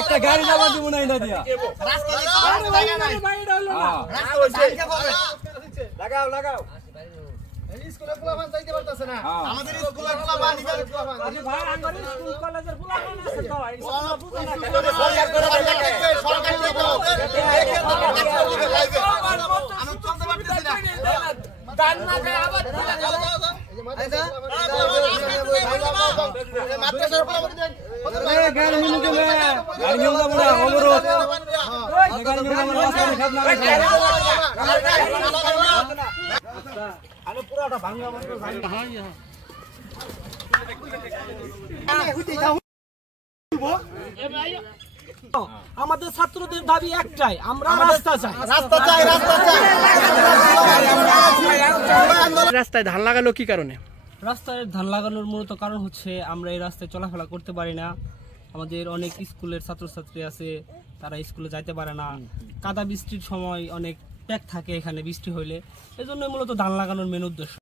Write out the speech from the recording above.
একটা গাড়ি যাওয়া দিব না এটা দিয়া লাগাও লাগাও স্কুলে পোলাপান যাইতে পারতেছে না আমাদের স্কুলের পোলাপান আরে ভাই আমার স্কুল কলেজের পোলাপান আছে তো স্কুল বুঝে না সরকার থেকে আমি চলতে পারতেছি না দান না খায় আবার মাদ্রাসার পোলাপান এই গাড়ি নিয়ে যাবে গাড়ি নিয়ে যাবো না অবরোধ গাড়ি নিয়ে যাবো না খাত না আরে পুরোটা ভাঙা ভাঙা হ্যাঁ আমাদের ছাত্রদের দাবি একটাই, আমরা রাস্তা চাই, রাস্তা চাই, রাস্তা চাই। রাস্তায় ধান লাগালো কি কারণে? রাস্তায় ধান লাগানোর মূলত কারণ হচ্ছে আমরা এই রাস্তায় চলাফেরা করতে পারি না। আমাদের অনেক স্কুলের ছাত্রছাত্রী আছে, তারা স্কুলে যাইতে পারে না। কাদা বৃষ্টির সময় অনেক প্যাক থাকে এখানে বৃষ্টি হইলে, এজন্য মূলত ধান লাগানোর মেন উদ্দেশ্য।